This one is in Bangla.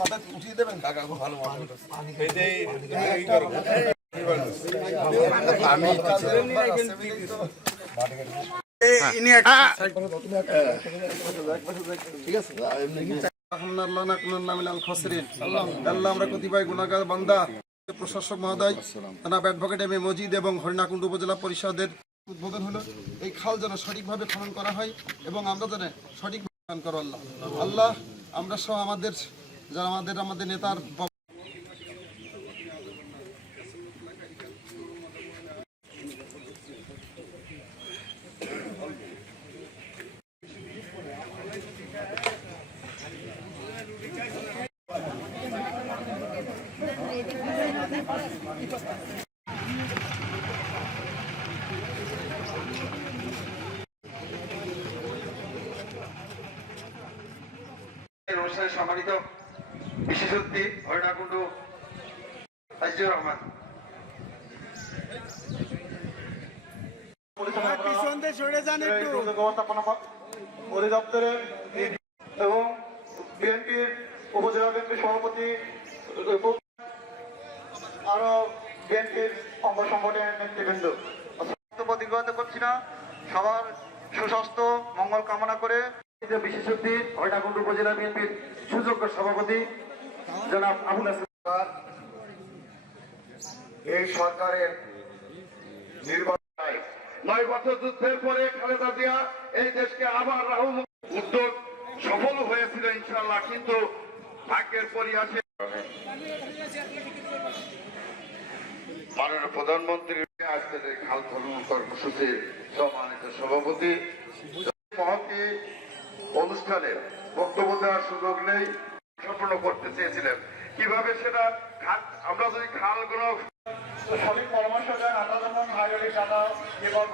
মাথা উঠিয়ে দেবেন কাকা, ভালো আমরা কতিপয় গুণাগার বান্দা প্রশাসক মহোদয় জনাব অ্যাডভোকেট এম এ মজিদ এবং হরিণাকুণ্ড উপজেলা পরিষদের উদ্বোধন হলো। এই খাল যেন সঠিকভাবে খনন করা হয় এবং আমরা যেন সঠিকভাবে খনন করো। আল্লাহ আল্লাহ আমরা সহ আমাদের যারা আমাদের নেতার সম্মানিত বিশেষ অতিথি হরিণাকুণ্ড আজিজুর রহমান অধিদপ্তরের এবং বিএনপির উপজেলা বিএনপি সভাপতি আরো বিএনপির অঙ্গ সংগঠনের নেতৃবৃন্দ দীর্ঘায়িত করছি না, সবার সুস্বাস্থ্য মঙ্গল কামনা করে বিশেষ অতিথি হরিণাকুণ্ড উপজেলা বিএনপির সুযোগ্য সভাপতি জনাব আবুল হাসান। এই সরকারের নির্বাচন 9 বছর যুদ্ধের পরে খালেদা জিয়া এই দেশকে আবার উদ্যোগ সফল হয়েছিল ইনশাআল্লাহ, কিন্তু ভাগ্যের পরিহাসে মাননীয় প্রধানমন্ত্রী আজকে খাল খনন কর্মসূচির সম্মানিত সভাপতি মহতি অনুষ্ঠানে বক্তব্য দেওয়ার সুযোগ নেই, সম্পূর্ণ করতে চেয়েছিলেন কিভাবে সেটা আমরা যদি খালগুলো সঠিক পরামর্শ দেন, আটা যেমন এবং